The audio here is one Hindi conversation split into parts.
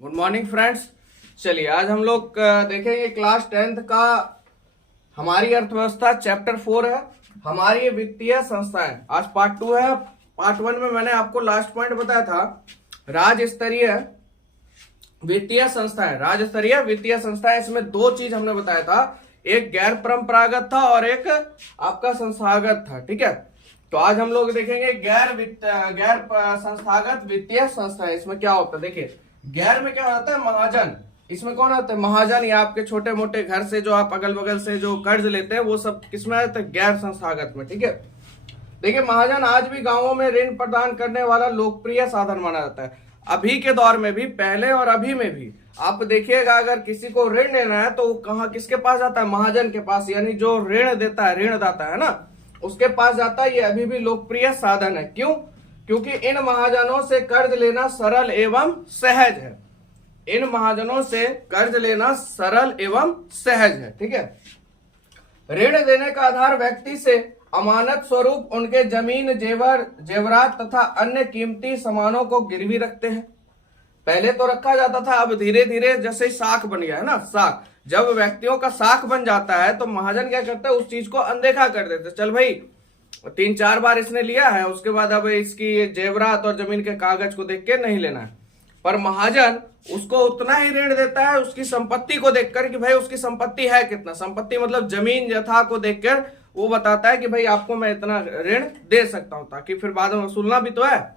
Good morning friends. चलिए आज हम लोग देखेंगे क्लास 10th का हमारी अर्थव्यवस्था चैप्टर 4 है हमारी ये वित्तीय संस्थाएं। आज पार्ट 2 है। पार्ट 1 में मैंने आपको लास्ट पॉइंट बताया था राज्य स्तरीय वित्तीय संस्थाएं। राज्य स्तरीय वित्तीय संस्थाएं, इसमें दो चीज हमने बताया था, एक गैर परंपरागत था और एक आपका संस्थागत था। ठीक है, तो आज हम लोग देखेंगे गैर संस्थागत वित्तीय संस्थाएं। इसमें क्या होता है, देखिए गैर में क्या होता है, महाजन। इसमें कौन आता है, महाजन, या आपके छोटे मोटे घर से जो आप अगल बगल से जो कर्ज लेते हैं वो सब किसमें आता है, गैर संस्थागत में। ठीक है, देखिए महाजन आज भी गांवों में ऋण प्रदान करने वाला लोकप्रिय साधन माना जाता है। अभी के दौर में भी, पहले और अभी में भी आप देखिएगा अगर किसी को ऋण लेना है तो कहाँ किसके पास जाता है, महाजन के पास, यानी जो ऋण देता है, ऋणदाता है ना, उसके पास जाता है। ये अभी भी लोकप्रिय साधन है। क्यों? क्योंकि इन महाजनों से कर्ज लेना सरल एवं सहज है। इन महाजनों से कर्ज लेना सरल एवं सहज है। ठीक है, ऋण देने का आधार व्यक्ति से अमानत स्वरूप उनके जमीन, जेवरात तथा अन्य कीमती सामानों को गिरवी रखते हैं। पहले तो रखा जाता था, अब धीरे धीरे जैसे साख बन गया है ना, साख, जब व्यक्तियों का साख बन जाता है तो महाजन क्या करते हैं, उस चीज को अनदेखा कर देते, चल भाई 3-4 बार इसने लिया है, उसके बाद अब इसकी जेवरात और जमीन के कागज को देख के नहीं लेना है। पर महाजन उसको उतना ही ऋण देता है उसकी संपत्ति को देखकर कि भाई उसकी संपत्ति है कितना, संपत्ति मतलब जमीन यथा को देखकर वो बताता है कि भाई आपको मैं इतना ऋण दे सकता हूं, ताकि फिर बाद में वसूलना भी तो है।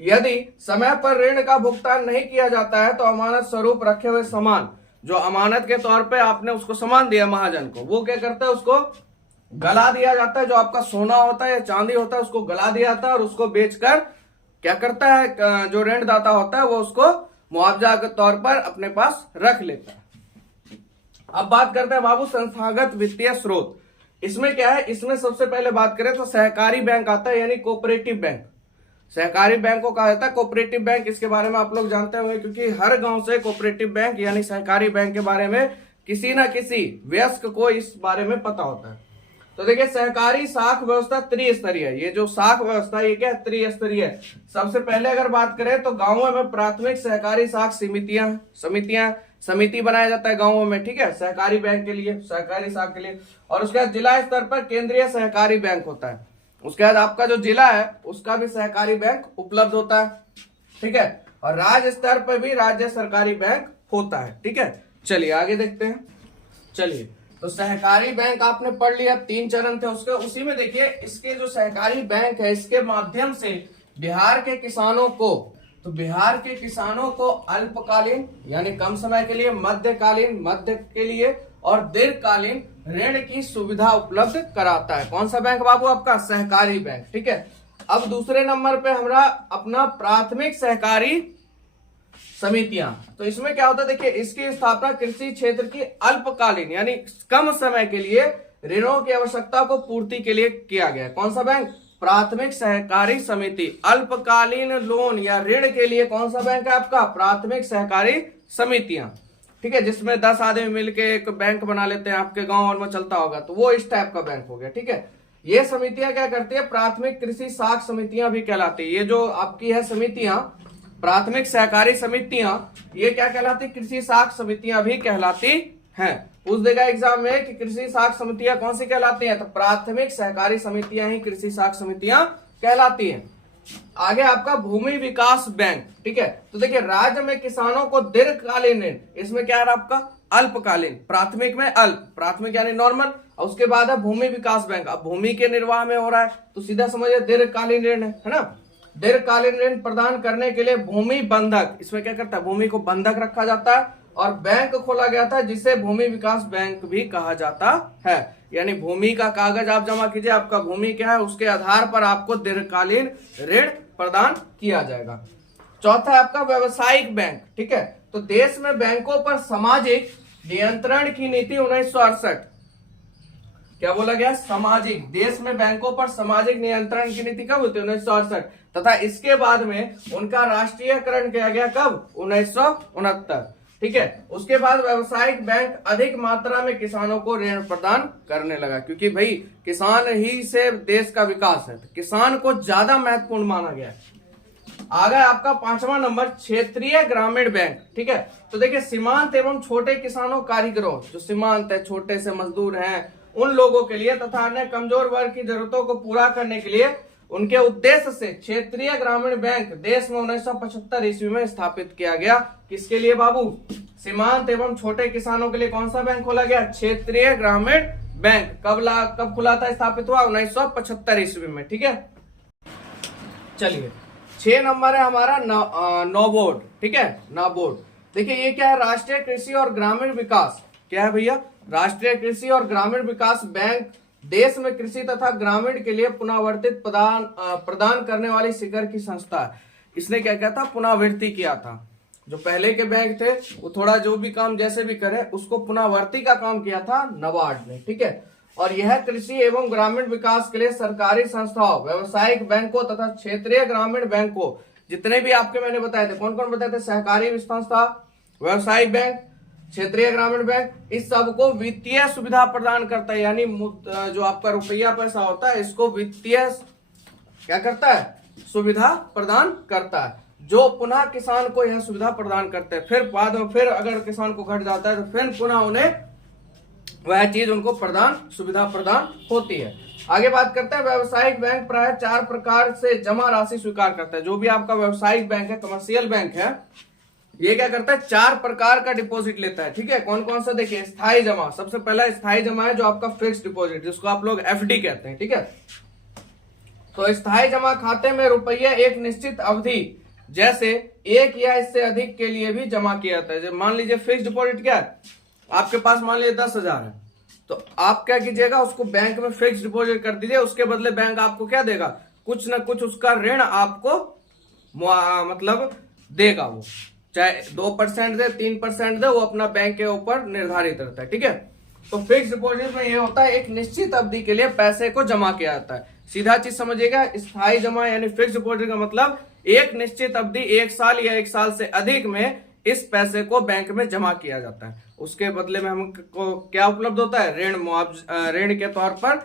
यदि समय पर ऋण का भुगतान नहीं किया जाता है तो अमानत स्वरूप रखे हुए सामान, जो अमानत के तौर पे आपने उसको सामान दिया महाजन को, वो क्या करता है, उसको गला दिया जाता है। जो आपका सोना होता है या चांदी होता है उसको गला दिया जाता है और उसको बेचकर क्या करता है, जो ऋणदाता होता है वो उसको मुआवजा के तौर पर अपने पास रख लेता है। अब बात करते हैं बाबू संस्थागत वित्तीय स्रोत। इसमें क्या है, इसमें सबसे पहले बात करें तो सहकारी बैंक आता है, यानी कोऑपरेटिव बैंक। सहकारी बैंक को कहा जाता है कोऑपरेटिव बैंक। इसके बारे में आप लोग जानते होंगे क्योंकि हर गांव से कोऑपरेटिव बैंक यानी सहकारी बैंक के बारे में किसी ना किसी वयस्क को इस बारे में पता होता है। तो देखिए सहकारी साख व्यवस्था त्रिस्तरीय है। ये जो साख व्यवस्था ये क्या है, त्रिस्तरीय है। सबसे पहले अगर बात करें तो गांवों में प्राथमिक सहकारी साख समिति बनाया जाता है गांवों में। ठीक है, सहकारी बैंक के लिए, सहकारी साख के लिए। और उसके बाद जिला स्तर पर केंद्रीय सहकारी बैंक होता है। उसके बाद आपका जो जिला है उसका भी सहकारी बैंक उपलब्ध होता है। ठीक है, और राज्य स्तर पर भी राज्य सरकारी बैंक होता है। ठीक है, चलिए आगे देखते हैं। चलिए, तो सहकारी बैंक आपने पढ़ लिया, 3 चरण थे उसके। उसी में देखिए इसके जो सहकारी बैंक है इसके माध्यम से बिहार के किसानों को अल्पकालीन यानी कम समय के लिए, मध्य के लिए और दीर्घकालीन ऋण की सुविधा उपलब्ध कराता है। कौन सा बैंक बाबू, आपका सहकारी बैंक। ठीक है, अब दूसरे नंबर पे हमारा अपना प्राथमिक सहकारी समितियां। तो इसमें क्या होता है, देखिए इसकी स्थापना कृषि क्षेत्र की अल्पकालीन यानी कम समय के लिए ऋणों की आवश्यकता को पूर्ति के लिए किया गया। कौन सा बैंक, प्राथमिक सहकारी समिति। अल्पकालीन लोन या ऋण के लिए कौन सा बैंक है आपका, प्राथमिक सहकारी समितियां। ठीक है, जिसमें 10 आदमी मिलके एक बैंक बना लेते हैं, आपके गांव और में चलता होगा, तो वो इस टाइप का बैंक हो गया। ठीक है, ये समितियां क्या करती है, प्राथमिक कृषि साख समितियां भी कहलाती है। ये जो आपकी है समितियां, प्राथमिक सहकारी समितियां, ये क्या कहलाती, कृषि साख समितियां भी कहलाती हैं। पूछ देगा एग्जाम में कि कृषि साख समितियां कौन सी कहलाती हैं, तो प्राथमिक सहकारी समितियां ही कृषि साख समितियां कहलाती हैं। आगे आपका भूमि विकास बैंक। ठीक है, तो देखिए राज्य में किसानों को दीर्घकालीन ऋण, इसमें क्या है आपका अल्पकालीन, प्राथमिक में अल्प, प्राथमिक यानी नॉर्मल, और उसके बाद है भूमि विकास बैंक। अब भूमि के निर्वाह में हो रहा है तो सीधा समझिए दीर्घकालीन ऋण है ना। दीर्घकालीन ऋण प्रदान करने के लिए भूमि बंधक, इसमें क्या करता है, भूमि को बंधक रखा जाता है और बैंक खोला गया था जिसे भूमि विकास बैंक भी कहा जाता है। यानी भूमि का कागज आप जमा कीजिए, आपका भूमि क्या है उसके आधार पर आपको दीर्घकालीन ऋण प्रदान किया जाएगा। चौथा है आपका व्यवसायिक बैंक। ठीक है, तो देश में बैंकों पर सामाजिक नियंत्रण की नीति 1968, क्या बोला गया, सामाजिक, देश में बैंकों पर सामाजिक नियंत्रण की नीति कब होती है, 1968, तथा इसके बाद में उनका राष्ट्रीयकरण किया गया कब, 1969। ठीक है, उसके बाद व्यावसायिक बैंक अधिक मात्रा में किसानों को ऋण प्रदान करने लगा, क्योंकि भाई किसान ही से देश का विकास है, तो किसान को ज्यादा महत्वपूर्ण माना गया है। आ गया आपका 5वां नंबर क्षेत्रीय ग्रामीण बैंक। ठीक है, तो देखिए सीमांत एवं छोटे किसानों कारीगरों, जो सीमांत है, छोटे से मजदूर हैं, उन लोगों के लिए तथा अन्य कमजोर वर्ग की जरूरतों को पूरा करने के लिए उनके उद्देश्य से क्षेत्रीय ग्रामीण बैंक देश में 1975 ईस्वी में स्थापित किया गया। किसके लिए बाबू? सीमांत एवं छोटे किसानों के लिए कौन सा बैंक खोला गया? क्षेत्रीय ग्रामीण बैंक। कब खुला था, स्थापित हुआ? 1975 ईस्वी में। ठीक है, चलिए 6 नंबर है हमारा नाबार्ड। ठीक है, नाबार्ड। देखिए ये क्या है? राष्ट्रीय कृषि और ग्रामीण विकास। क्या है भैया? राष्ट्रीय कृषि और ग्रामीण विकास बैंक देश में कृषि तथा ग्रामीण के लिए पुनरावर्तित प्रदान करने वाली शिखर की संस्था है। इसने क्या किया था? पुनरावृत्ति किया था। जो पहले के बैंक थे वो थोड़ा जो भी काम जैसे भी करे उसको पुनरावृत्ति का काम किया था नाबार्ड ने। ठीक है, और यह कृषि एवं ग्रामीण विकास के लिए सरकारी संस्थाओं, व्यावसायिक बैंकों तथा क्षेत्रीय ग्रामीण बैंकों, जितने भी आपके मैंने बताए थे, कौन कौन बताए थे? सहकारी संस्था, व्यावसायिक बैंक, क्षेत्रीय ग्रामीण बैंक, इस सबको वित्तीय सुविधा प्रदान करता है। यानी जो आपका रुपया पैसा होता है इसको वित्तीय क्या करता है? सुविधा प्रदान करता है, जो पुनः किसान को यह सुविधा प्रदान करते हैं। फिर बाद में फिर अगर किसान को घट जाता है तो फिर पुनः उन्हें वह चीज उनको सुविधा प्रदान होती है। आगे बात करते हैं व्यावसायिक बैंक प्राय 4 प्रकार से जमा राशि स्वीकार करता है। जो भी आपका व्यावसायिक बैंक है, कमर्शियल बैंक है, ये क्या करता है? 4 प्रकार का डिपॉजिट लेता है। ठीक है, कौन कौन सा? देखिए स्थायी जमा, सबसे पहला स्थायी जमा है जो आपका फिक्स डिपॉजिट, जिसको आप लोग एफडी कहते हैं। ठीक है, तो स्थायी जमा खाते में रुपये एक निश्चित अवधि, जैसे 1 या इससे अधिक के लिए भी जमा किया जाता है। मान लीजिए फिक्स डिपॉजिट क्या है? आपके पास मान लीजिए 10,000 है, तो आप क्या कीजिएगा? उसको बैंक में फिक्स डिपॉजिट कर दीजिए। उसके बदले बैंक आपको क्या देगा? कुछ ना कुछ उसका ऋण आपको मतलब देगा। वो चाहे 2% दे, 3% दे, वो अपना बैंक के ऊपर निर्धारित रहता है। ठीक है, तो फिक्स डिपॉजिट में ये होता है एक निश्चित अवधि के लिए पैसे को जमा किया जाता है। सीधा चीज समझिएगा, स्थायी जमा यानी फिक्स डिपॉजिट का मतलब एक निश्चित अवधि 1 साल या 1 साल से अधिक में इस पैसे को बैंक में जमा किया जाता है। उसके बदले में हमको क्या उपलब्ध होता है? ऋण के तौर पर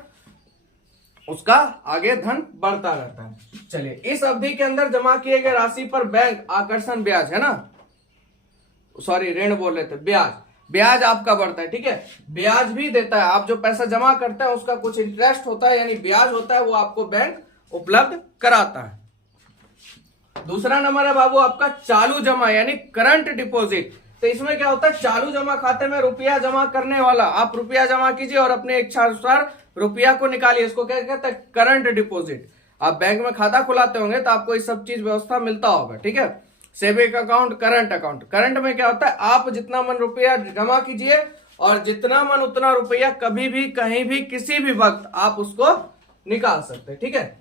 उसका आगे धन बढ़ता रहता है। चलिए, इस अवधि के अंदर जमा किए गए राशि पर बैंक आकर्षण ब्याज, है ना, सॉरी ऋण बोल रहे थे, ब्याज आपका बढ़ता है। ठीक है, ब्याज भी देता है। आप जो पैसा जमा करते हैं उसका कुछ इंटरेस्ट होता है, यानी ब्याज होता है, वो आपको बैंक उपलब्ध कराता है। दूसरा नंबर है बाबू आपका चालू जमा यानी करंट डिपॉजिट। तो इसमें क्या होता है? चालू जमा खाते में रुपया जमा करने वाला, आप रुपया जमा कीजिए और अपने इच्छा अनुसार रुपया को निकालिए। इसको क्या कहते हैं? Current deposit. आप बैंक में खाता खुलाते होंगे तो आपको ये सब चीज व्यवस्था मिलता होगा। ठीक है, saving account, current account. Current में क्या होता है? आप जितना मन रुपया जमा कीजिए और जितना मन उतना रुपया कभी भी कहीं भी किसी भी वक्त आप उसको निकाल सकते हैं। ठीक है,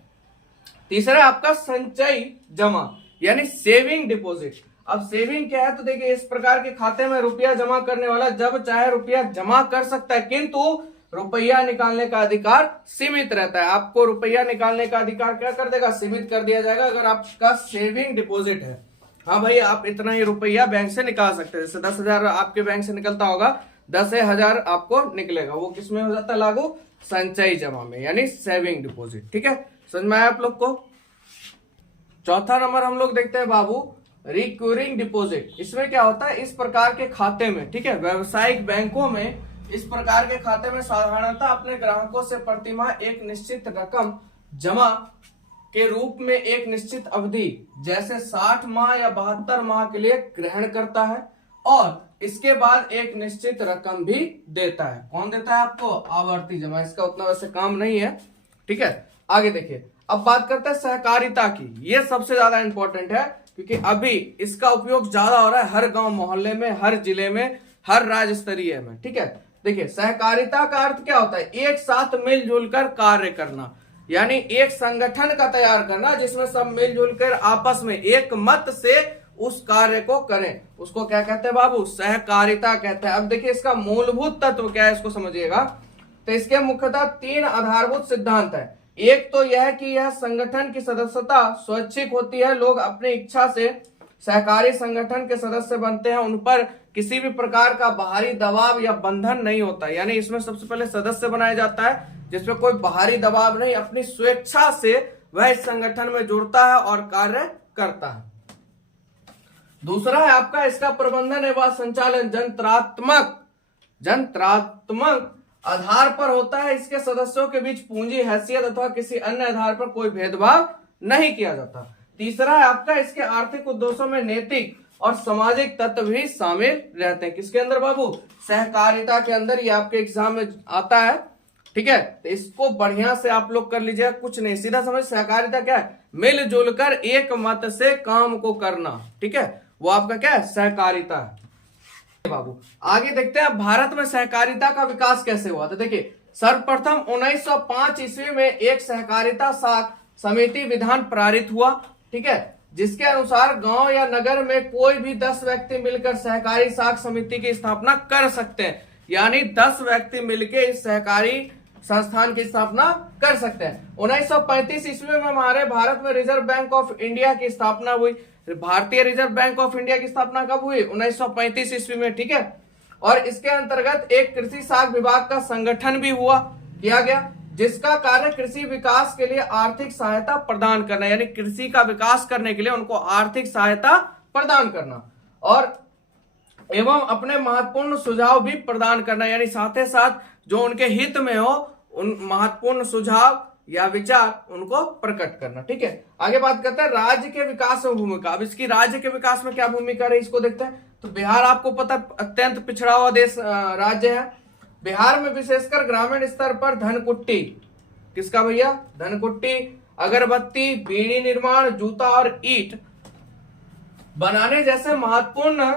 तीसरा आपका संचयी जमा यानी सेविंग डिपॉजिट। अब सेविंग क्या है? तो देखिए इस प्रकार के खाते में रुपया जमा करने वाला जब चाहे रुपया जमा कर सकता है, किंतु रुपया निकालने का अधिकार सीमित रहता है। आपको रुपया निकालने का अधिकार क्या कर देगा? सीमित कर दिया जाएगा अगर आपका सेविंग डिपॉजिट है। हाँ भाई, आप इतना ही रुपया बैंक से निकाल सकते हैं। जैसे 10,000 आपके बैंक से निकलता होगा, 10,000 आपको निकलेगा। वो किसमें हो जाता है लागू? संचयी जमा में, यानी सेविंग डिपॉजिट। ठीक है, समझ में आया आप लोग को? चौथा नंबर हम लोग देखते हैं बाबू रिकरिंग डिपॉजिट। इसमें क्या होता है? इस प्रकार के खाते में, ठीक है, व्यावसायिक बैंकों में इस प्रकार के खाते में साधारणतः अपने ग्राहकों से प्रतिमाह एक निश्चित रकम जमा के रूप में एक निश्चित अवधि जैसे 60 माह या 72 माह के लिए ग्रहण करता है और इसके बाद एक निश्चित रकम भी देता है। कौन देता है आपको? आवर्ती जमा। इसका उतना वैसे काम नहीं है। ठीक है, आगे देखिए, अब बात करते हैं सहकारिता की। ये सबसे ज्यादा इंपॉर्टेंट है क्योंकि अभी इसका उपयोग ज्यादा हो रहा है हर गांव मोहल्ले में, हर जिले में, हर राज्य स्तरीय में। ठीक है, देखिए सहकारिता का अर्थ क्या होता है? एक साथ मिलजुल कर कार्य करना, यानी एक संगठन का तैयार करना जिसमें सब मिलजुल कर आपस में एक मत से उस कार्य को करें, उसको क्या कहते हैं बाबू? सहकारिता कहते हैं। अब देखिए इसका मूलभूत तत्व क्या है, इसको समझिएगा। तो इसके मुख्यतः 3 आधारभूत सिद्धांत है। एक तो यह कि यह संगठन की सदस्यता स्वैच्छिक होती है, लोग अपनी इच्छा से सहकारी संगठन के सदस्य बनते हैं, उन पर किसी भी प्रकार का बाहरी दबाव या बंधन नहीं होता। यानी इसमें सबसे पहले सदस्य बनाया जाता है जिसमें कोई बाहरी दबाव नहीं, अपनी स्वेच्छा से वह इस संगठन में जुड़ता है और कार्य करता है। दूसरा है आपका इसका प्रबंधन एवं संचालन जंत्रात्मक आधार पर होता है। इसके सदस्यों के बीच पूंजी, हैसियत अथवा किसी अन्य आधार पर कोई भेदभाव नहीं किया जाता। तीसरा है आपका इसके आर्थिक उद्देश्यों में नैतिक और सामाजिक तत्व भी शामिल रहते हैं। किसके अंदर बाबू? सहकारिता के अंदर। ये आपके एग्जाम में आता है, ठीक है, तो इसको बढ़िया से आप लोग कर लीजिएगा, कुछ नहीं, सीधा समझ। सहकारिता क्या है? मिलजुल कर एक मत से काम को करना, ठीक है, वो आपका क्या है? सहकारिता है बाबू। आगे देखते हैं भारत में सहकारिता का विकास कैसे हुआ। तो देखिए, सर्वप्रथम 1905 ईस्वी में एक सहकारिता साख समिति विधान पारित हुआ, ठीक है, जिसके अनुसार गांव या नगर में कोई भी 10 व्यक्ति मिलकर सहकारी साख समिति की स्थापना कर सकते हैं। यानी 10 व्यक्ति मिलकर इस सहकारी संस्थान की स्थापना कर सकते हैं। 1935 ईस्वी में हमारे भारत में रिजर्व बैंक ऑफ इंडिया की स्थापना हुई। भारतीय रिजर्व बैंक ऑफ इंडिया की स्थापना कब हुई? 1935 ईस्वी में, ठीक है। और इसके अंतर्गत एक कृषि साख विभाग का संगठन भी किया गया, जिसका कार्य कृषि विकास के लिए आर्थिक सहायता प्रदान करना, यानी कृषि का विकास करने के लिए उनको आर्थिक सहायता प्रदान करना और एवं अपने महत्वपूर्ण सुझाव भी प्रदान करना, यानी साथ ही साथ जो उनके हित में हो उन महत्वपूर्ण सुझाव या विचार उनको प्रकट करना, ठीक है। आगे बात करते हैं राज्य के विकास में भूमिका। अब इसकी राज्य के विकास में क्या भूमिका रही, इसको देखते हैं। तो बिहार आपको पता अत्यंत पिछड़ा हुआ देश राज्य है। बिहार में विशेषकर ग्रामीण स्तर पर धनकुट्टी, किसका भैया? धनकुट्टी, अगरबत्ती, बीड़ी निर्माण, जूता और ईंट बनाने जैसे महत्वपूर्ण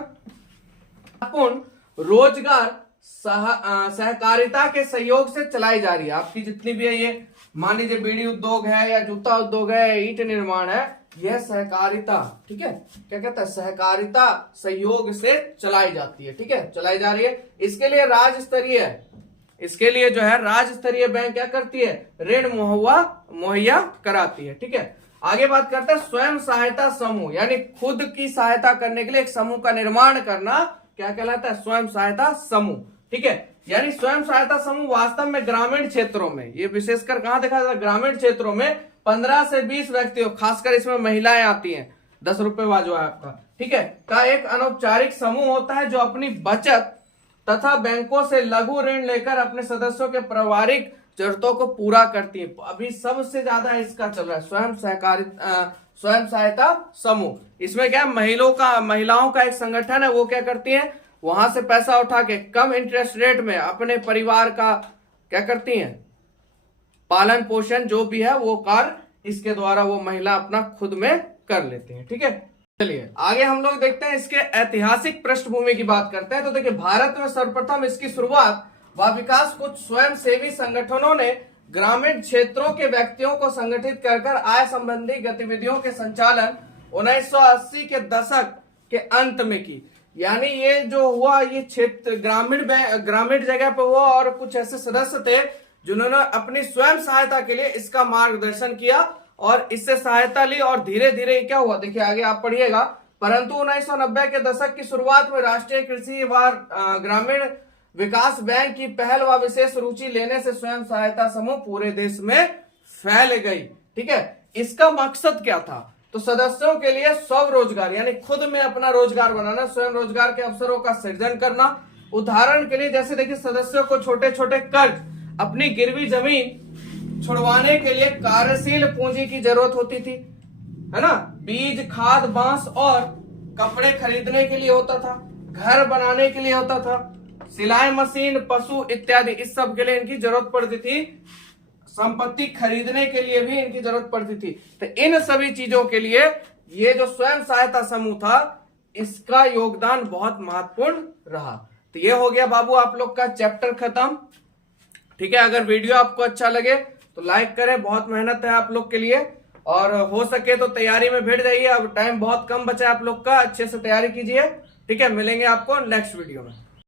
रोजगार सहकारिता के सहयोग से चलाई जा रही है। आपकी जितनी भी है, ये मान लीजिए बीड़ी उद्योग है या जूता उद्योग है, ईंट निर्माण है, यह सहकारिता, ठीक है, क्या कहता है? सहकारिता सहयोग से चलाई जाती है, ठीक है, चलाई जा रही है। इसके लिए जो है राज्य स्तरीय बैंक क्या करती है? ऋण मुहैया कराती है, ठीक है। आगे बात करते हैं स्वयं सहायता समूह, यानी खुद की सहायता करने के लिए एक समूह का निर्माण करना क्या कहलाता है? स्वयं सहायता समूह, ठीक है। यानी स्वयं सहायता समूह वास्तव में ग्रामीण क्षेत्रों में, ये विशेषकर कहां देखा जाता है? ग्रामीण क्षेत्रों में 15 से 20 व्यक्तियों, खासकर इसमें महिलाएं आती हैं, 10 रुपए बाजू है आपका, ठीक है, का एक अनौपचारिक समूह होता है जो अपनी बचत तथा बैंकों से लघु ऋण लेकर अपने सदस्यों के पारिवारिक जरूरतों को पूरा करती है। अभी सबसे ज्यादा इसका चल रहा है स्वयं सहायता समूह। इसमें क्या महिलाओं का एक संगठन है, वो क्या करती है? वहां से पैसा उठा के कम इंटरेस्ट रेट में अपने परिवार का क्या करती हैं? पालन पोषण जो भी है वो कार्य इसके द्वारा वो महिला अपना खुद में कर लेती है, ठीक है। चलिए आगे हम लोग देखते हैं, इसके ऐतिहासिक पृष्ठभूमि की बात करते हैं। तो देखिए, भारत में सर्वप्रथम इसकी शुरुआत व विकास कुछ स्वयंसेवी संगठनों ने ग्रामीण क्षेत्रों के व्यक्तियों को संगठित कर आय संबंधी गतिविधियों के संचालन 1980 के दशक के अंत में की। यानी ये जो हुआ, ये क्षेत्र ग्रामीण जगह पे हुआ और कुछ ऐसे सदस्य थे जिन्होंने अपनी स्वयं सहायता के लिए इसका मार्गदर्शन किया और इससे सहायता ली और धीरे धीरे क्या हुआ, देखिए आगे आप पढ़िएगा। परंतु 1990 के दशक की शुरुआत में राष्ट्रीय कृषि व ग्रामीण विकास बैंक की पहल व विशेष रुचि लेने से स्वयं सहायता समूह पूरे देश में फैल गई, ठीक है। इसका मकसद क्या था? तो सदस्यों के लिए स्वरोजगार, यानी खुद में अपना रोजगार बनाना, स्वयं रोजगार के अवसरों का सृजन करना। उदाहरण के लिए जैसे देखिए, सदस्यों को छोटे छोटे कर्ज, अपनी गिरवी जमीन छुड़वाने के लिए कार्यशील पूंजी की जरूरत होती थी, है ना। बीज, खाद, बांस और कपड़े खरीदने के लिए होता था, घर बनाने के लिए होता था, सिलाई मशीन, पशु इत्यादि, इस सब के लिए इनकी जरूरत पड़ती थी। संपत्ति खरीदने के लिए भी इनकी जरूरत पड़ती थी। तो इन सभी चीजों के लिए ये जो स्वयं सहायता समूह था, इसका योगदान बहुत महत्वपूर्ण रहा। तो ये हो गया बाबू आप लोग का चैप्टर खत्म, ठीक है। अगर वीडियो आपको अच्छा लगे तो लाइक करें, बहुत मेहनत है आप लोग के लिए, और हो सके तो तैयारी में भिड़ जाइए। अब टाइम बहुत कम बचा है आप लोग का, अच्छे से तैयारी कीजिए, ठीक है। मिलेंगे आपको नेक्स्ट वीडियो में।